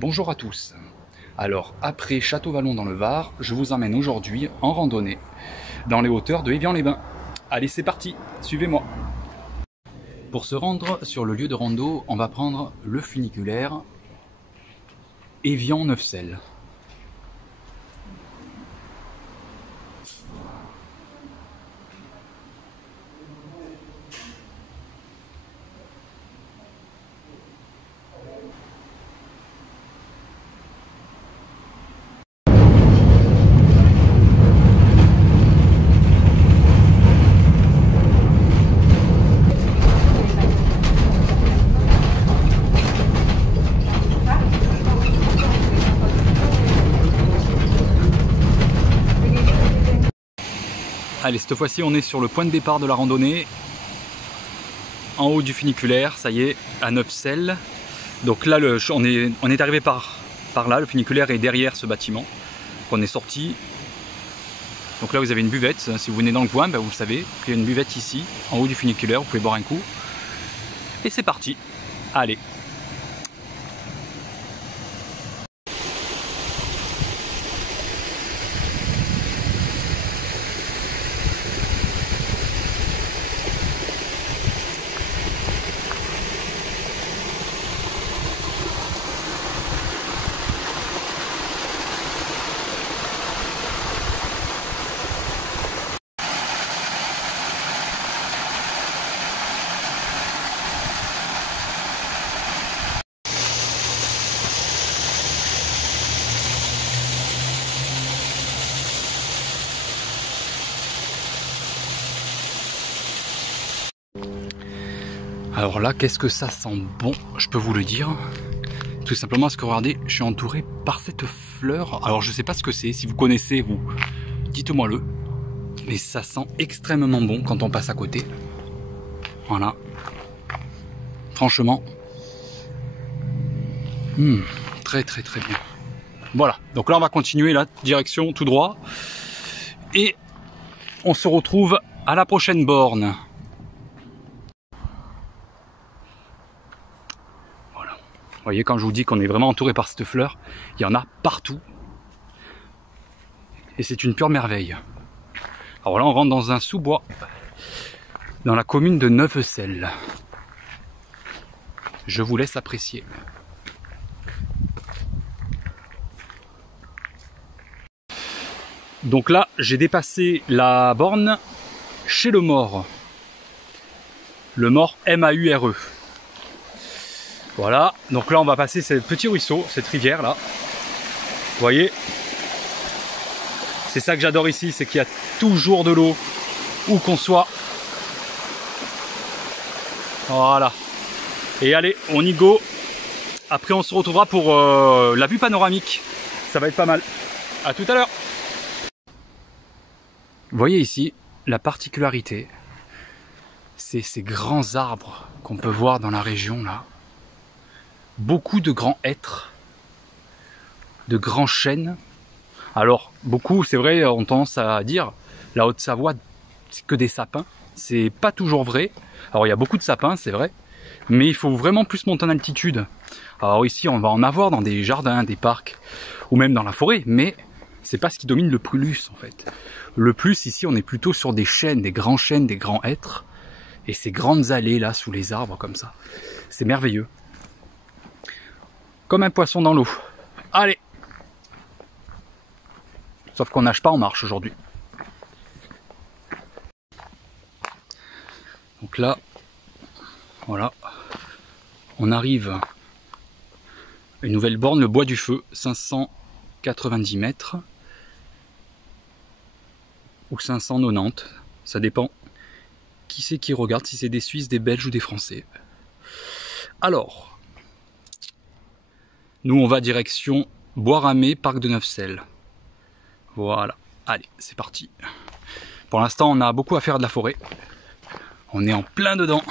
Bonjour à tous. Alors, après Château-Vallon dans le Var, je vous emmène aujourd'hui en randonnée dans les hauteurs de Évian-les-Bains. Allez, c'est parti, suivez-moi. Pour se rendre sur le lieu de rando, on va prendre le funiculaire Évian-Neufcelles. Allez, cette fois-ci, on est sur le point de départ de la randonnée. En haut du funiculaire, ça y est, à Neufcelles. Donc là, on est arrivé par là. Le funiculaire est derrière ce bâtiment. On est sorti. Donc là, vous avez une buvette. Si vous venez dans le coin, vous le savez. Il y a une buvette ici, en haut du funiculaire. Vous pouvez boire un coup. Et c'est parti. Allez. Alors là, qu'est-ce que ça sent bon, je peux vous le dire. Tout simplement parce que regardez, je suis entouré par cette fleur. Alors je sais pas ce que c'est, si vous connaissez, vous, dites-moi le. Mais ça sent extrêmement bon quand on passe à côté. Voilà. Franchement. Très très très bien. Voilà, donc là on va continuer la direction tout droit. Et on se retrouve à la prochaine borne. Vous voyez, quand je vous dis qu'on est vraiment entouré par cette fleur, il y en a partout. Et c'est une pure merveille. Alors là, on rentre dans un sous-bois, dans la commune de Neufcelles. Je vous laisse apprécier. Donc là, j'ai dépassé la borne chez le Maure. Le Maure, M-A-U-R-E. Voilà, donc là on va passer ce petit ruisseau, cette rivière là. Vous voyez, c'est ça que j'adore ici, c'est qu'il y a toujours de l'eau, où qu'on soit. Voilà. Et allez, on y go. Après on se retrouvera pour la vue panoramique. Ça va être pas mal. À tout à l'heure. Vous voyez ici, la particularité, c'est ces grands arbres qu'on peut voir dans la région là. Beaucoup de grands hêtres, de grands chênes. Alors, beaucoup, c'est vrai, on tendance à dire, la Haute-Savoie, c'est que des sapins. C'est pas toujours vrai. Alors, il y a beaucoup de sapins, c'est vrai, mais il faut vraiment plus monter en altitude. Alors ici, on va en avoir dans des jardins, des parcs, ou même dans la forêt, mais c'est pas ce qui domine le plus, en fait. Le plus, ici, on est plutôt sur des chênes, des grands chênes, des grands hêtres, et ces grandes allées, là, sous les arbres, comme ça. C'est merveilleux. Comme un poisson dans l'eau. Allez! Sauf qu'on nage pas en marche aujourd'hui. Donc là, voilà. On arrive à une nouvelle borne, le Bois du Feu, 590 mètres. Ou 590, ça dépend. Qui c'est qui regarde, si c'est des Suisses, des Belges ou des Français. Alors... Nous, on va direction Bois-Ramée, parc de Neufcelles. Voilà. Allez, c'est parti. Pour l'instant, on a beaucoup à faire de la forêt. On est en plein dedans.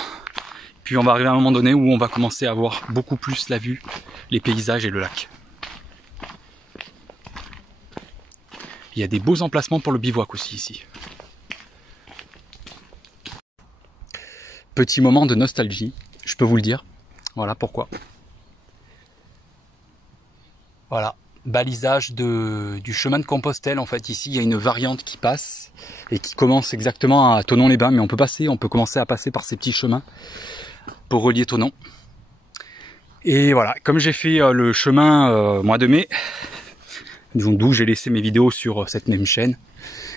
Puis on va arriver à un moment donné où on va commencer à voir beaucoup plus la vue, les paysages et le lac. Il y a des beaux emplacements pour le bivouac aussi ici. Petit moment de nostalgie, je peux vous le dire. Voilà pourquoi. Voilà, balisage du chemin de Compostelle. En fait, ici, il y a une variante qui passe et qui commence exactement à Thonon-les-Bains. Mais on peut commencer à passer par ces petits chemins pour relier Thonon. Et voilà, comme j'ai fait le chemin mois de mai, disons d'où j'ai laissé mes vidéos sur cette même chaîne,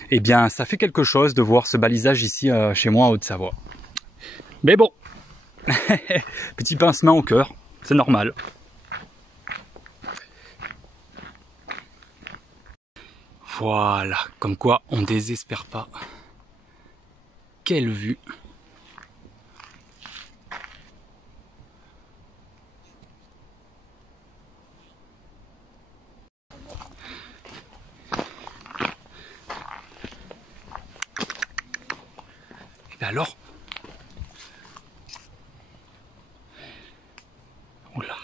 eh bien ça fait quelque chose de voir ce balisage ici chez moi en Haute-Savoie. Mais bon, petit pincement au cœur, c'est normal. Voilà, comme quoi on désespère pas. Quelle vue! Et bien alors, oula.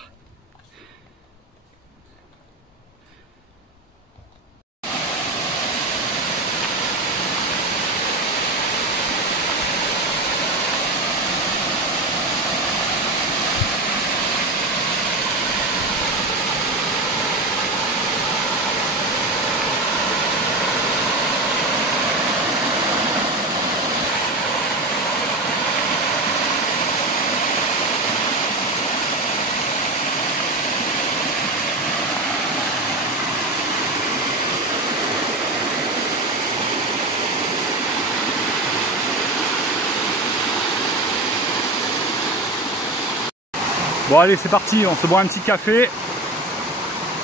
Bon allez, c'est parti, on se boit un petit café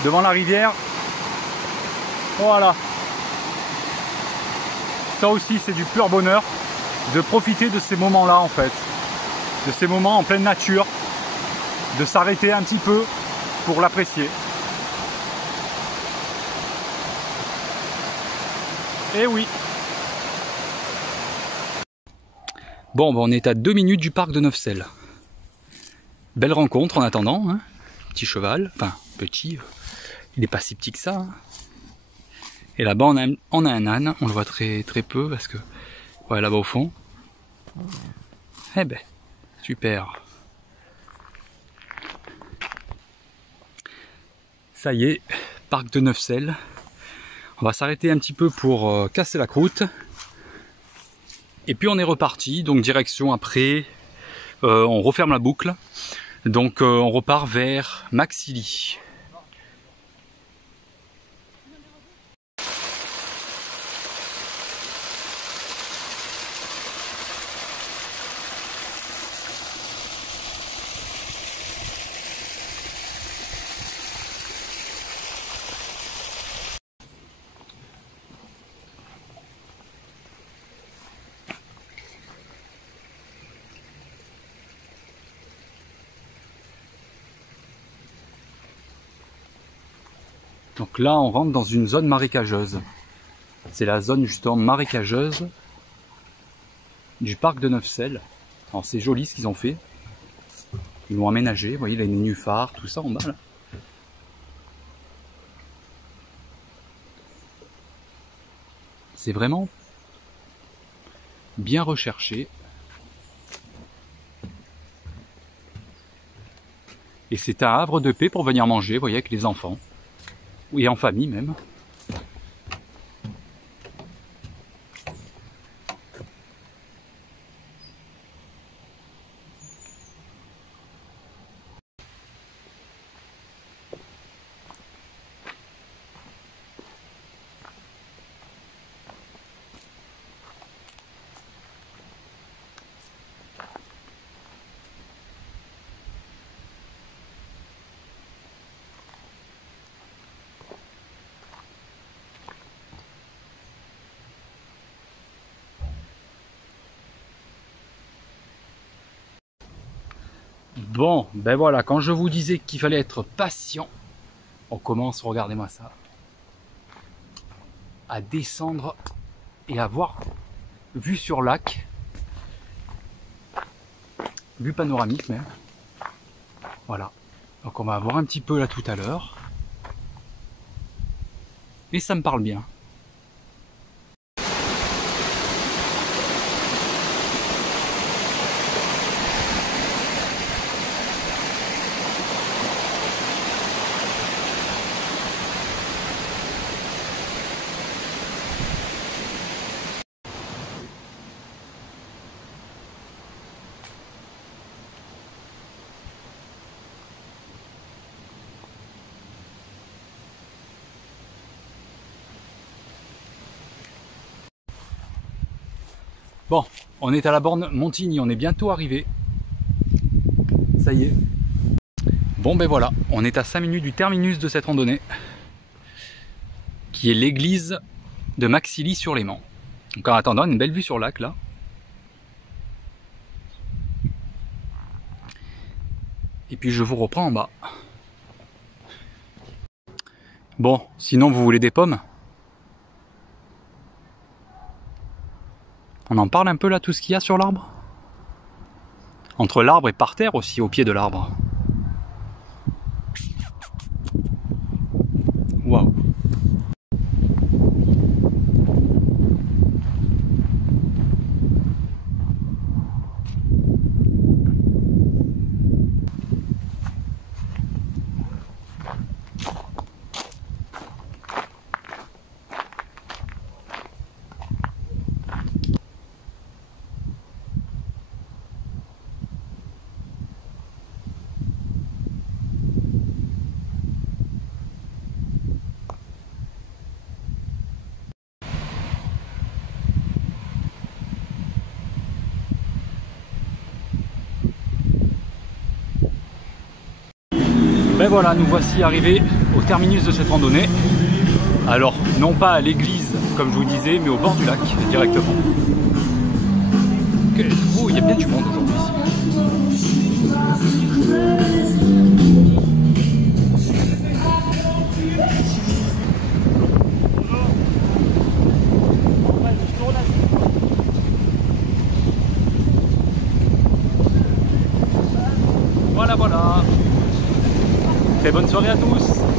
devant la rivière. Voilà. Ça aussi c'est du pur bonheur de profiter de ces moments-là en fait. De ces moments en pleine nature. De s'arrêter un petit peu pour l'apprécier. Et oui. Bon, on est à 2 minutes du parc de Neufsel. Belle rencontre en attendant, hein. Petit cheval, enfin petit, il n'est pas si petit que ça. Hein. Et là-bas on a un âne, on le voit très peu parce que, ouais, là-bas au fond. Eh ben, super. Ça y est, parc de Neufsel. On va s'arrêter un petit peu pour casser la croûte. Et puis on est reparti, donc direction après, on referme la boucle. Donc on repart vers Maxilly. Donc là, on rentre dans une zone marécageuse. C'est la zone justement marécageuse du parc de Neufsel. Alors c'est joli ce qu'ils ont fait. Ils l'ont aménagé. Vous voyez, les nénuphars, tout ça en bas là. C'est vraiment bien recherché. Et c'est un havre de paix pour venir manger, vous voyez, avec les enfants. Et en famille même. Bon, ben voilà, quand je vous disais qu'il fallait être patient, on commence, regardez-moi ça, à descendre et à voir vue sur lac, vue panoramique même. Voilà, donc on va voir un petit peu là tout à l'heure. Et ça me parle bien. Bon, on est à la borne Montigny, on est bientôt arrivé. Ça y est. Bon ben voilà, on est à 5 minutes du terminus de cette randonnée, qui est l'église de Maxilly-sur-Léman. Donc en attendant, une belle vue sur le lac là. Et puis je vous reprends en bas. Bon, sinon vous voulez des pommes? On en parle un peu là, tout ce qu'il y a sur l'arbre? Entre l'arbre et par terre aussi, au pied de l'arbre. Waouh! Ben voilà, nous voici arrivés au terminus de cette randonnée. Alors, non pas à l'église, comme je vous disais, mais au bord du lac, directement. Oh, il y a bien du monde aujourd'hui ici. Voilà, voilà. Très bonne soirée à tous.